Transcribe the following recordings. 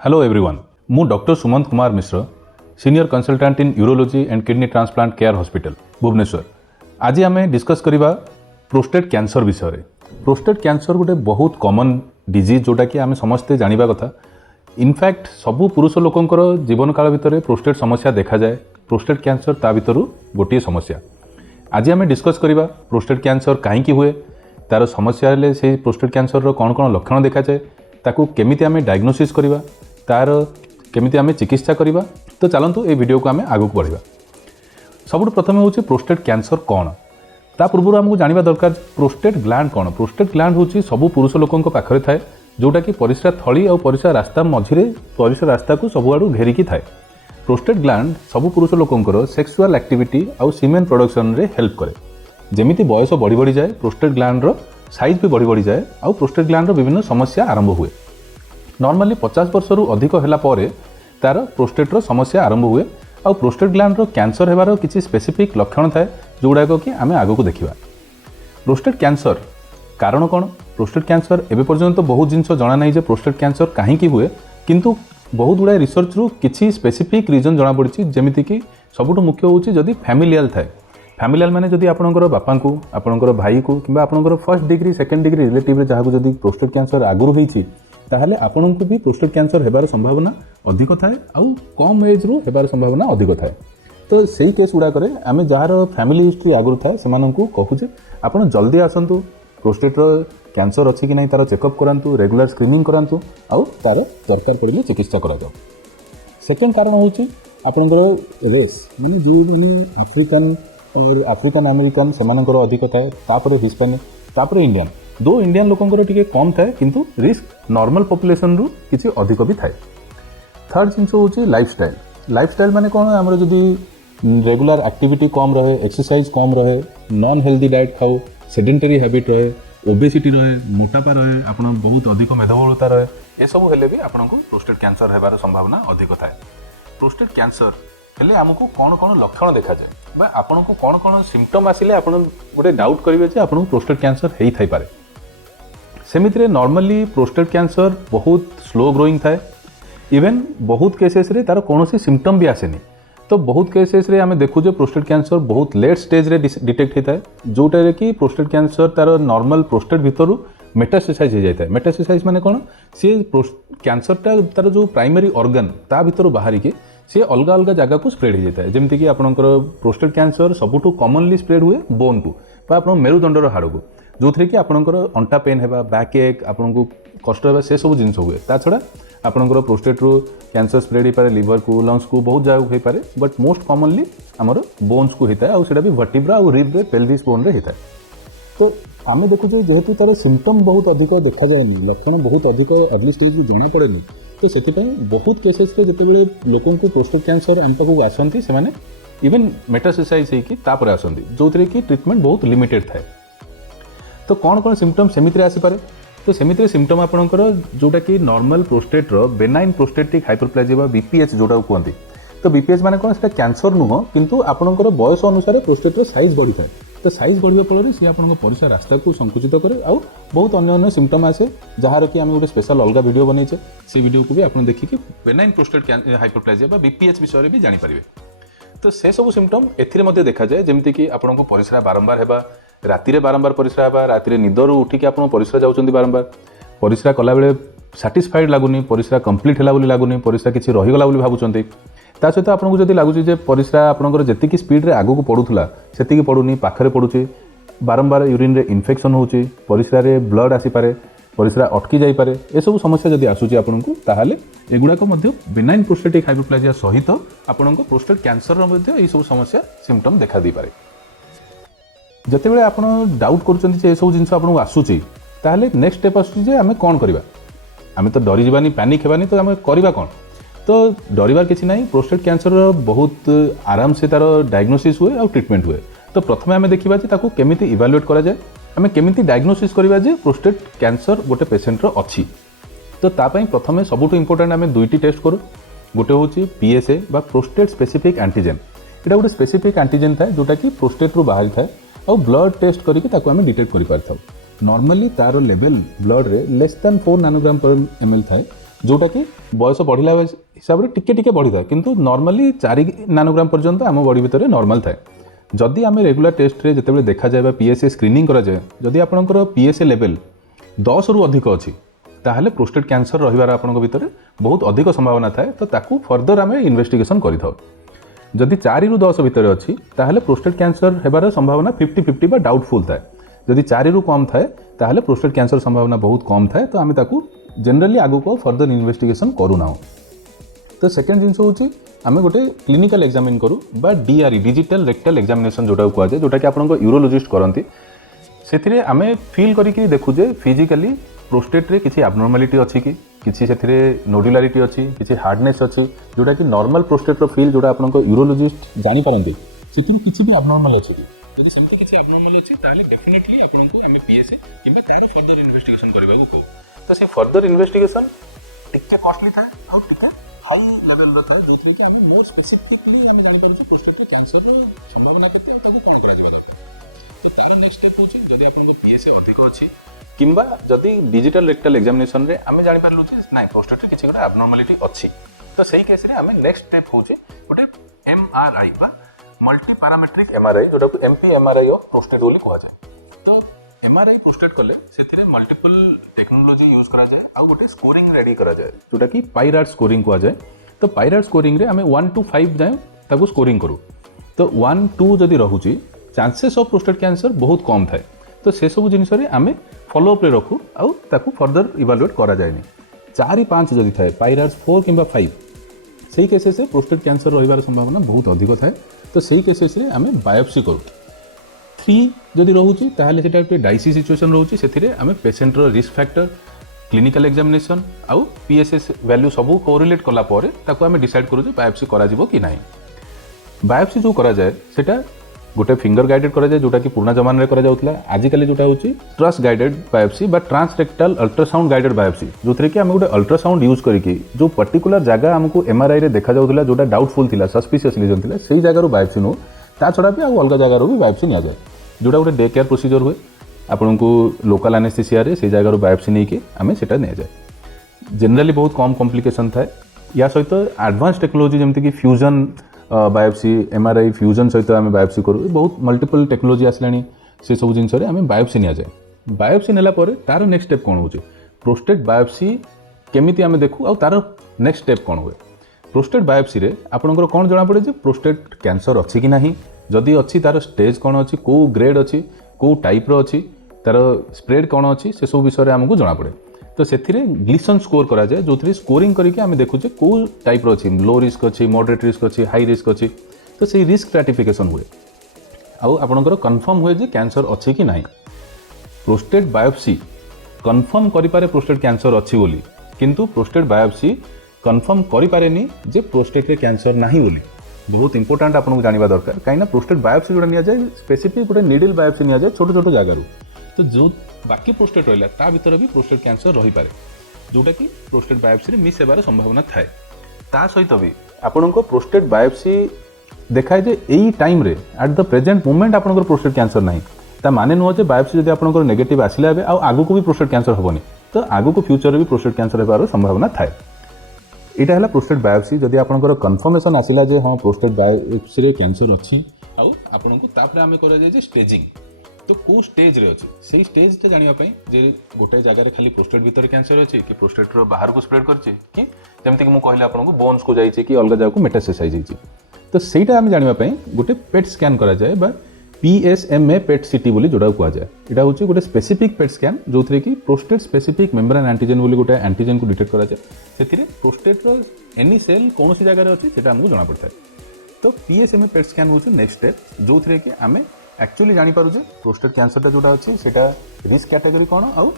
Hello everyone, मु doctor Sumanta Kumar Mishra, senior consultant in urology and kidney transplant care hospital Bhubaneswar. आज आम discuss करवा prostate cancer विषय में। प्रोस्टेट कैंसर गोटे बहुत कॉमन डिजीज जोटा कि आम समस्ते जानिबा कथा। इनफैक्ट सबू पुरुष लोकंकर जीवन काल भितर प्रोस्टेट समस्या देखा जाए। प्रोस्टेट कैंसर ता भितर गोटे समस्या। आज आम डिस्कस करवा प्रोस्टेट कैंसर कहीं हुए, तार समस्या हेले से प्रोस्टेट कैंसर कौन कौन लक्षण देखा जाए, ताकू केमिति आम डायग्नोसिस करवा, तार केमिति आम चिकित्सा करवा। तो चलतु ये वीडियो को आम आगू बढ़ा। सबुठ प्रथम हूँ प्रोस्टेट कैंसर कौन, ता पूर्व आमको जानवा दरकार प्रोस्टेट ग्लैंड कौन। प्रोस्टेट ग्लैंड हूँ सबू पुरुष लोकों पाखे थाए, जोटा कि परिस्रा थली और परिस्रा रास्ता मझिरे परिस्रा रास्ता को सबुआड़ू घेरिकी थाए। प्रोस्टेट ग्लैंड सबू पुरुष लोकों सेक्सुअल एक्टिविटी और सीमेन प्रोडक्शन रे हेल्प करे। जेमिति बयस बढ़ी बढ़ी जाए प्रोस्टेट ग्लैंड रो साइज भी बढ़ी बढ़ी जाए और प्रोस्टेट ग्लैंड रो विभिन्न समस्या आरंभ हुए। नॉर्मली 50 वर्ष रु अधिक होला परे तार प्रोस्टेट रो समस्या आरंभ हुए और प्रोस्टेट ग्लैंड रो कैंसर हेबार किसी स्पेसिफिक लक्षण थाए जोगुड़ाक कि आम आगू देखा। प्रोस्टेट कैंसर कारण कौन? प्रोस्टेट कैंसर एवं पर्यंत बहुत जिनस जना नहीं जे प्रोस्टेट कैंसर कहीं हुए, किंतु बहुत गुड़ाए रिसर्च रु किसी स्पेसिफिक रीजन जना पड़ी। जमीती कि सबुठ मुख्य हूँ जदि फैमिलियल थाए। फैमिलियल माने जदि आपणकर बापा को, आपणकर भाई को कि आपणकर first degree second degree relative जहाँ को जदि प्रोस्टेट कैंसर आगुरी होईछि, ताहले आपन को भी प्रोस्टेट कैंसर हेबार संभावना अधिक थाए और कम एज रु हेबार संभावना अधिक थाए। तो सही केस गुड़ा करे आम जार फैमिली हिस्ट्री आगुरी थाए सेमानन को कहूचे आपन जल्दी आसतु, प्रोस्टेट कैंसर अच्छी कि नहीं तार चेकअप करातु, रेगुलर स्क्रीनिंग करातु और तार दरकार पड़े चिकित्सा करा जाओ। सेकेंड कारण हूँ आपणकर रेस, माने जो मैंने आफ्रिकान और आफ्रिकान अमेरिकान सेमानकर अधिक थाए, तापर हिस्पानिक, तापर इंडियन। दो इंडियन लोकंकर टिके कम थाए किंतु रिस्क नॉर्मल पॉपुलेशन रु किसी अधिक भी थाए। थर्ड जिनस हूँ लाइफस्टाइल। लाइफस्टाइल माने कौन? आमर जदि रेगुलर एक्टिविटी कम रहे, एक्सरसाइज कम रहे, नॉन हेल्दी डाइट खाऊ, सेडेंटरी हैबिट रहे, ओबेसिटी रहे, मोटापा रहे, आपन बहुत अधिक मेदबहुलता रहे, ये सब हेले भी आपको प्रोस्टेट कैंसर हेबार संभावना अधिक थाए। प्रोस्टेट कैंसर हेले आमको कौन कौन लक्षण देखा जाए बा आपन को कौन कौन सिम्पटम आसिले आपन गोटे डाउट करेंगे जे आपन प्रोस्टेट कैंसर हेई थाई पारे। सेमिति नॉर्मली प्रोस्टेट कैंसर बहुत स्लो ग्रोइंग थाए। इवेन बहुत केसेस रे तार कौन सिम्पटम भी आसेनी। तो बहुत केसेस रे आम देखु जो प्रोस्टेट कैंसर बहुत लेट स्टेज रे डिटेक्ट होता है, जोटारे कि प्रोस्टेट कैंसर तार नॉर्मल प्रोस्टेट भितर मेटास्टेसाइज हो जाता है। मेटास्टेसाइज माने कौन? सी कैंसरटा तार जो प्राइमरी ऑर्गन ता भितर बाहर के सी अलग अलग जगह को स्प्रेड हो जाता है। जमीती कि आपंकर प्रोस्टेट कैंसर सबुठ कॉमनली स्प्रेड हुए बोन को बा आप मेरुदंडर हाड़ को, जो थी कि आपंकर अंटा पेन है, बैक एक, आपन को कष्ट है, से सब जिन हुए। ता छड़ा आपंकर प्रोस्टेट रू कैंसर स्प्रेड हो पाए लिवर को, लंग्स को, बहुत जगह हो पाए, बट मोस्ट कॉमनली आमर बोन्स को होता है और सेटा भी वर्टिब्रा और रिब रे पेल्विस बोन रे होता है। तो आम देखुचे जेहेतु तार सिम्पटम बहुत अधिक देखा जाए, लक्षण बहुत अधिक अर्ली स्टेज में जना पड़े, तो से बहुत केसेस जितेबाला लोक प्रोस्टेट कैंसर आम पाक आसती से इवेन मेटास्टेसाइज होकर आसती, जो थी कि ट्रिटमेंट बहुत लिमिटेड थाए। तो कौन कौन सिम्पटम सेमिति आसीपे? तो सेमिति सिम्पटम आपंकर जोटा कि normal prostate benign prostatic hyperplasia BPH जोटा कहते। तो बीपीएच माने कौन? सेटा कैंसर नुह, किंतु आपंकर बयस अनुसार प्रोस्टेट साइज बढ़ी थाए। तो साइज बढ़िया फल सी आप परिस्रा रास्ता को संकुचित करे और बहुत अन्य सिम्पटम आसे, जार कि आम गोटे स्पेशल अलग वीडियो बनईचे, से वीडियो को भी आप देखिए बेनाइन प्रोस्टेट हाइपरप्लाजिया बीपीएच विषय भी जानीपारे। तो से सब सिम्पटम एथिरे देखा जाए, जमीती कि आपको परिस्रा बारंबार हेबा, राति बारंबार परिस्रा हेबा, राति निदर उठिक आप परिस्रा जाउछन्ती बारंबार, परिस्रा कला बेले सैटिस्फाइड लगुनि, परिस्रा कंप्लीट हैला बोली लगुनि, परिस्रा किछि रहिगला बोली भाबुछन्ती। ता सहित आपको जदि लगुच परिस्रा आपंकर जी स्पीड रे आगू को पड़ूला से पड़ूनी, पाखरे पड़ुची, बारंबार यूरिन रे इन्फेक्शन होची, परिस्रा रे ब्लड आसीपारे, परिस्रा अटकी जाइपारे, ये सब समस्या जदि आसूची आपको, ताहले एगुड़ाक बेनाइन प्रोस्टेटिक हाइपरप्लाजिया सहित आपको प्रोस्टेट कैंसर ये सब समस्या सिम्पटम देखा दी पारे। जितेबाला आप डाउट कर सब जिन आपको आसूची, ताहले नेक्स्ट स्टेप आसूची आम कौन करवा? आम तो डरी जावानी, पैनिक हेबानी, तो आम करवा कौन? तो डरबार किसी ना, प्रोस्टेट कैंसर बहुत आराम से तार डायग्नोसिस हुए और ट्रिटमेंट हुए। तो प्रथम आम देखा ताकू केमिति इवालुएट करा जाए, आम केमिति डायग्नोसिस करवा जे प्रोस्टेट कैंसर गोटे पेसेंटर अच्छी। तो तापाई प्रथम सबुठ इंपोर्टेंट आम दुईटी टेस्ट करूँ। गोटे हूँ पीएसए बा प्रोस्टेट स्पेसिफिक एंटीजेन। यहाँ गोटे स्पेसिफिक एंटीजेन थाए जोटा कि प्रोस्टेट रु बाहरी थाए और ब्लड टेस्ट करके आम डिटेक्ट कर पारि थाउ। नॉर्मली तार लेवल ब्लड रे लेस दैन 4 नैनोग्राम पर ml थाए, जोटा कि बयस बढ़ला हिसाब से टिके बढ़ी था किंतु नॉर्मली 4 नैनोग्राम पर्यंत आम बॉडी भितर नॉर्मल थाए जदि आम रेगुलर टेस्ट रे जिते देखा जाए पीएसए स्क्रीनिंग करा जाए जदि आपंकर पीएसए लेवल 10 रु अधिक अच्छी ताहले प्रोस्टेट कैंसर रहिबार आपनक भितर बहुत अधिक संभावना थाए तो ताकू फर्दर आम इन्वेस्टिगेशन करिथाउ जदि 4 रु 10 भितर अच्छी ताहले प्रोस्टेट कैंसर हेबार संभावना 50-50 बा डाउटफुल थाए जदि 4 रु कम थाए ताहले प्रोस्टेट कैंसर संभावना बहुत कम थाए तो आम ताकू जनरली आगको फर्दर इन्वेस्टिगेशन करूना तो सेकेंड जिन हूँ आम गोटे क्लिनिकल एग्जामिन करूँ बा डीआरई डिजिटल रेक्टल एग्जामिनेशन जोटा कहुए जोटा कि आपन यूरोलोजिस्ट करती से आम फिल करके देखुजे फिजिकाली प्रोस्टेट रे किसी एब्नॉर्मालिटी अच्छी कि किसी से नोडुलारिटी अच्छी किसी हार्डनेस अच्छी जोटा कि नॉर्मल प्रोस्टेट फील जोटा आपन यूरोलोजिस्ट जानी पारंती से किसी भी एब्नॉर्मल अच्छी यदि सेमती किसी एब्नॉर्मल अच्छी ताले डेफिनेटली आपनको एम पीएसए किंबा तार फर्दर इन्वेस्टिगेशन करबा को कहू तो से फर्दर इन्वेस्टिगेशन टिके कॉस्टली था और टिके हाई लेवल रो था जोथि कि हम मोर स्पेसिफिकली हम जानि पारछु प्रोस्टेट कैंसर रो संभावना केते ताको कम करा जाबा तो तार नेक्स्ट स्टेप होची जदि आपनको पीएसए अधिक अछि किंबा जदि डिजिटल रेक्टल एग्जामिनेशन रे आमे जानि पारलु जे नाइ प्रोस्टेट रे किछि गोटे एब्नॉर्मालिटी अछि तो सही केस रे आमे नेक्स्ट स्टेप होची गोटे एमआरआई बा मल्टी पैरामेट्रिक एमआरआई जोटा को एमपी एमआरआई ऑफ प्रोस्टेट बोली कहा जाए तो एमआरआई प्रोस्टेट कले से मल्टीपल टेक्नोलोजी यूज करा जाए आ गोटे स्कोरिंग रेडी करा जाए जोटा कि पाइराट स्कोरिंग कहा जाए तो पाइराट स्कोरिंग रे आमे 1 to 5 जाए ताको स्कोरिंग करू तो 1-2 जदि रहुची चांसेस ऑफ प्रोस्टेट कैंसर बहुत कम थाए तो से सब जिनिस रे आमे फॉलो अप रे रखू आ ताको फर्दर इवैल्यूएट करा जाए नहीं 4-5 जदि थाए पाइराट 4 किंबा 5 सही केसेस रे प्रोस्टेट कैंसर रहिबार संभावना बहुत अधिक थाए तो सही केसेस रे आमे बायोप्सी करू 3 जदि रहुची ताहले सेटा एक डाइसी सिचुएशन रहुची सेथिरे आमे पेशेंट रो रिस्क फैक्टर क्लिनिकल एग्जामिनेशन आउ पीएसएस वैल्यू सब कोरिलेट कला परे ताको आमे डिसाइड करू जे बायोप्सी करा जिवो कि नाही बायोप्सी जो करा जाए सेटा गोटे फिंगर गाइडेड करा जाए जोटा कि पुराना जमाना रे करा जाउतला आजिकली जोटा होची ट्रस्ट गाइडेड बायोप्सी बा ट्रांसरेक्टल अल्ट्रासाउंड गाइडेड बायोप्सी जोथरे कि आमे गोटे अल्ट्रासाउंड यूज करिकि जो पर्टिकुलर जगह हमको एमआरआई रे देखा जाउतला जोटा डाउटफुल थिला सस्पिशियस लीजन थिला सेही जगह रो बायोप्सी नो ता छडा भी आ अलग जगह रो भी बायोप्सी निया जाए जोटा गोटे डे केयर प्रोसीजर हुए आपन को लोकल एनेस्थेसिया रे से जगह रो बायोप्सी नहीं के आमे सेटा निया जाए जनरली बहुत कम कॉम्प्लिकेशन थाए या सहित एडवांस टेक्नोलॉजी जेमति कि फ्यूजन बायोप्सी एमआरआई फ्यूजन सहित आम बायोप्सी करूँ बहुत मल्टीपल टेक्नोलॉजी आसलानी से सब जिनस आम बायोप्सी नि जाए बायोप्सी नेला परे तार नेक्स्ट स्टेप कौन होचे प्रोस्टेट बायोप्सी केमिति आम देखू आ तार नेक्स्ट स्टेप कौन हुए प्रोस्टेट बायोप्सी रे आपनकर कौन जना पड़े जे प्रोस्टेट कैंसर अच्छी कि नहीं जदि अच्छी तार स्टेज कौन अच्छी को ग्रेड अच्छी को टाइप रो अच्छी तार स्प्रेड कौन अच्छी से सब विषय आमको जना पड़े तो से ग्लिसन स्कोर करा जाए जो स्कोरिंग करके आम देखुचे कौ टाइप रो अच्छी लो रिस्क अच्छी मॉडरेट रिस्क अच्छी हाई रिस्क अच्छी तो से रिस्क स्ट्रैटिफिकेशन हुए आउ आपनकर कन्फर्म हुए जे कैंसर अच्छी कि नहीं प्रोस्टेट बायोप्सी कन्फर्म करिपारे प्रोस्टेट कैंसर अच्छी बोली किंतु प्रोस्टेट बायोप्सी कन्फर्म करिपारेनी जे प्रोस्टेट रे कैंसर नहीं बोली बहुत इंपोर्टेंट आपको जानवा दरकार कहीं प्रोस्टेट बायोप्सी जोटा नि जाए स्पेसिफिक गोटे निडल बायोप्सी नि जाए छोट छोट जगार तो जो बाकी प्रोस्टेट रहा ता भीतर भी प्रोस्टेट कैंसर रही पारे जोटा कि प्रोस्टेट बायोप्सी मिस हेबार संभावना थाए ता सहित भी आपण प्रोस्टेट बायोप्सी देखाए जे एई टाइम रे एट द प्रेजेंट मोमेंट आपनकर प्रोस्टेट कैंसर नहीं ता माने नुह जे बायोप्सी जदि आपनकर नेगेटिव आसिला बे आ आगु को भी प्रोस्टेट कैंसर होबनी तो आगु को फ्यूचर भी प्रोस्टेट कैंसर हेबार संभावना थाए एटा हला प्रोस्टेट बायोप्सी जदि आपनकर कन्फर्मेशन आसिला जे हां प्रोस्टेट बायोप्सी रे कैंसर अछि आ आपनको तापर आमे करा जाय जे स्टेजिंग तो को स्टेज रे अछि सेही स्टेज ते जानिया पई जे गोटे जगह रे खाली प्रोस्टेट भीतर कैंसर अछि कि प्रोस्टेट रो बाहर को स्प्रेड करछि कि जेमति कि मु कहले आपनको बोन्स को जाइछि कि अलग जगह को मेटास्टेसाइज हिछि तो सेटा हम जानिया पई गोटे पेट स्कैन करा जाय बा पीएसएमए पेट सीटी बोली जोडा को आ जाय एटा होछि गोटे स्पेसिफिक पेट स्कैन जोथरे कि प्रोस्टेट स्पेसिफिक मेम्ब्रेन एंटीजन बोली गोटे एंटीजन को डिटेक्ट करा जाय सेथिरे प्रोस्टेट रो एनी सेल कोनोसी जगह रे अछि सेटा हमको जाना पड़ता है तो पीएसएमए पेट स्कैन होछि नेक्स्ट स्टेप जोथरे कि आमे एक्चुअली जानी पारुजे प्रोस्टेट कैंसर जोटा अच्छी सेटा रिस्क कैटेगरी कौन आउ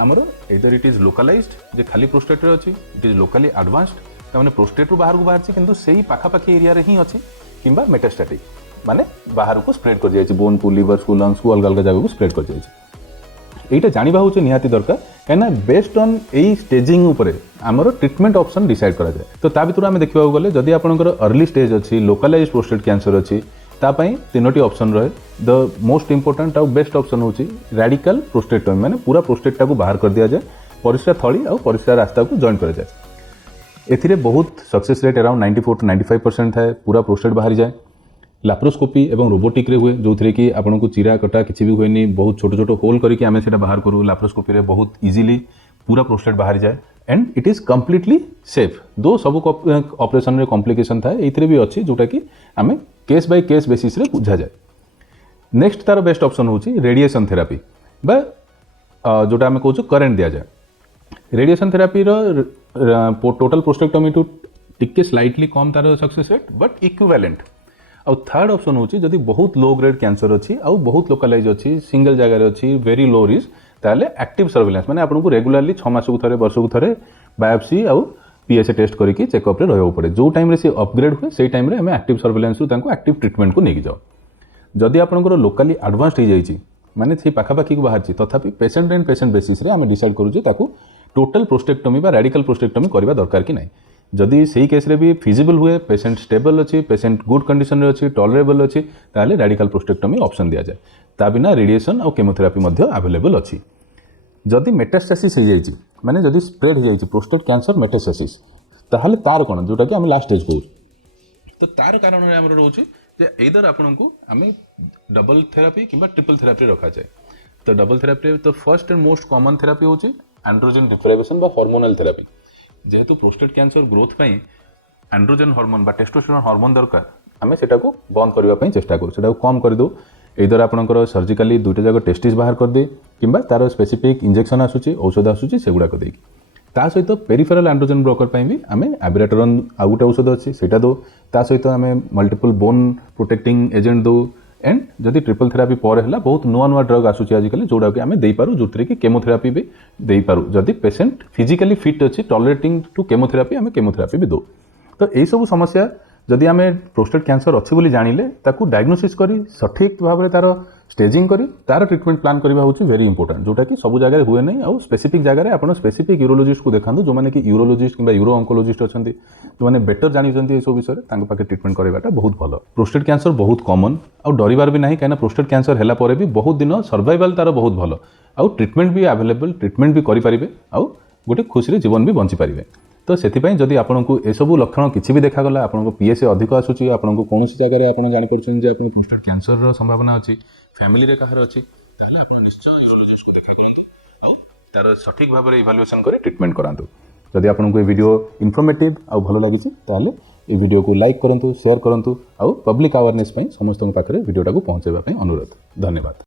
आमर एदर इट इज लोकालाइज्ड जे खाली प्रोस्टेट रे अच्छी इट इज लोकाली एडवांस्ड ताने प्रोस्टेट रु बाहर को बाहर किंतु सेही पाखापाखी एरिया रे ही अच्छी किंबा मेटास्टैटिक माने बाहर को स्प्रेड कर जाइछि बोन को लिवर को लंग्स को अलग अलग जगह को स्प्रेड कर जाइछि एटा जानिबा होचे निहाती दरकार कहना बेस्ड ऑन एई स्टेजिंग ऊपर आमर ट्रीटमेंट ऑप्शन डिसाइड करा जाए तो ता भितर आमे देखिबा गले जदि आपनकर अर्ली स्टेज अच्छी लोकालाइज्ड प्रोस्टेट कैंसर अच्छी तापाई तीनोटी ऑप्शन रहे द मोस्ट इंपोर्टेंट आउ बेस्ट ऑप्शन होची रेडिकल प्रोस्टेक्टोमी माने पूरा प्रोस्टेट को बाहर कर दिया जाए परिस्रा थली और परिस्रा रास्ता को जॉइन करा जाए एथिरे बहुत सक्सेस रेट अराउंड 94 to 95% थाए पूरा प्रोस्टेट बाहरी जाए लाप्रोस्कोपी एवं रोबोटिक रे हुए जो थी कि आपन को चिरा कटा किसी भी हुए बहुत छोट छोट होल करके आम से बाहर करूँ लाप्रोस्कोपी रे बहुत इजीली पूरा प्रोस्टेट बाहरी जाए and it is completely safe दो सब ऑपरेशन रे कॉम्प्लिकेशन थाए ये भी अच्छी जोटा कि आम केस बाय केस बेसिस रे बुझा जाए। नेक्स्ट तार बेस्ट ऑप्शन होची रेडिएशन थेरापी बा जोटा आम कहूँ करेन्ट दि जाए रेडिएशन थेरापी टोटल प्रोस्टेक्टोमी टू टिके स्लाइटली कम तार सक्सेस रेट बट इक्विवेलेंट। आउ थर्ड ऑप्शन होची जदि बहुत लो ग्रेड कैंसर अच्छी आउ बहुत लोकालाइज अच्छी सिंगल जगह अच्छी वेरी लो रिस्क ताले एक्टिव सर्वेलेंस माने आपको रेगुलारली 6 मास को थरे वर्ष को थरे बायोप्सी आउ पीएसए टेस्ट करके चेकअप रे रहबो पड़े जो टाइम रे से अपग्रेड हुए से टाइम रे हमें एक्टिव सर्वेलेंस रु एक्टिव ट्रीटमेंट को लेके जाओ। जदि आपनकर लोकाली एडवांस्ड हो जाइए माने से पाखापाखी को बाहर तथापि पेशेंट एंड पेशेंट बेसिस रे हमें डिसाइड करूँ ताकू टोटल प्रोस्टेक्टोमी बा रेडिकल प्रोस्टेक्टोमी करबा दरकार कि नहीं। जदि सही केस रे भी फिजिबल हुए पेशेंट स्टेबल अच्छी पेशेंट गुड कंडीशन रे अच्छी टॉलरेबल अच्छी ताले रेडिकल प्रोस्टेक्टोमी ऑप्शन दिया जाए ता बिना रेडिएशन और केमोथेरापी मध्य अवेलेबल अच्छी। जदि मेटास्टासिस हो जाइए माने जदि स्प्रेड हो जाइए प्रोस्टेट कैंसर मेटास्टासिस ताहले तार कोन जोटा कि हम लास्ट स्टेज कहू तो तार कारण रे हमर रहउची जे एदर आपन को हमें डबल थेरापी किंबा ट्रिपल थेरापी रखा जाए। तो डबल थेरापी तो first and most common therapy होची एंड्रोजन डिप्राइवेशन बा हार्मोनल थेरापी जेहेतु प्रोस्टेट कैंसर ग्रोथ पई एंड्रोजन हार्मोन बा टेस्टोस्टेरोन हार्मोन दरकार आमे सेटा को बंद करबा पई चेष्टा करू सेटा को कम कर दो एदर आपनकर सर्जिकली दुईटा जगह टेस्टिस बाहर कर दे किंबा तार स्पेसिफिक इंजेक्शन आसुची औषध आसुची सेगुडा को देकी ता सहित पेरिफेराल एंड्रोजन ब्लॉकर पई भी आमे एबिराटोरन आउ गोटे औषध अच्छी सेटा दो ता सहित आमे मल्टीपल बोन प्रोटेक्टिंग एजेंट दो एंड जदि ट्रिपल थेरापी पर है बहुत नुआ नुआ ड्रग आसूची आजिकल जोड़ा कि आम देपारू जो कि केमोथेरापी भी देपारू जदि पेशेंट फिजिकली फिट अच्छी टॉलरेटिंग टू केमोथेरापी आम केमोथेरापी भी दो। तो यही सब समस्या जदि आम प्रोस्टेट कैंसर अच्छी बोली जानिले ताकू डायग्नोसिस करी सठिक भाव में तार स्टेजिंग करी तार ट्रीटमेंट प्लान करबा होची वेरी इंपोर्टेंट जोटा कि सब जगह हुए नहीं आउ स्पेसिफिक जगह आपन स्पेसिफिक यूरोलॉजिस्ट को देखांतु जो माने कि यूरोलॉजिस्ट किंबा यूरो ऑन्कोलॉजिस्ट अछंती जो माने बेटर जानि जंती ए सब विषय तांको पाके ट्रीटमेंट करबाटा बहुत भलो। प्रोस्टेट कैंसर बहुत कॉमन आउ डरिबार भी नहीं काना प्रोस्टेट कैंसर हैला परे भी बहुत दिन सर्वाइवल तार बहुत भलो आउ ट्रीटमेंट भी अवेलेबल ट्रीटमेंट भी करि परिबे आउ गोटे खुशी रे जीवन भी बंची परिबे। तो से जदि आपको एसबू लक्षण किसी भी देखागला आपको पीएसए अधिक आसूची आपको कौन जगह आप जापर प्रोस्टेट कैंसर संभावना अच्छी फैमिली रे कहार अच्छी ताहले आप निश्चय यूरोलॉजिस्ट को देखा करंतु आ तार सठिक भाव में इवैल्यूएशन कर ट्रीटमेंट करांतु। जदि आपको ये वीडियो इनफॉर्मेटिव आ भल लगी ताहले ये वीडियो को लाइक करंतु शेयर करंतु आ पब्लिक अवेयरनेस समस्त पाखे वीडियोटा को पहुंचाइबा अनुरोध। धन्यवाद।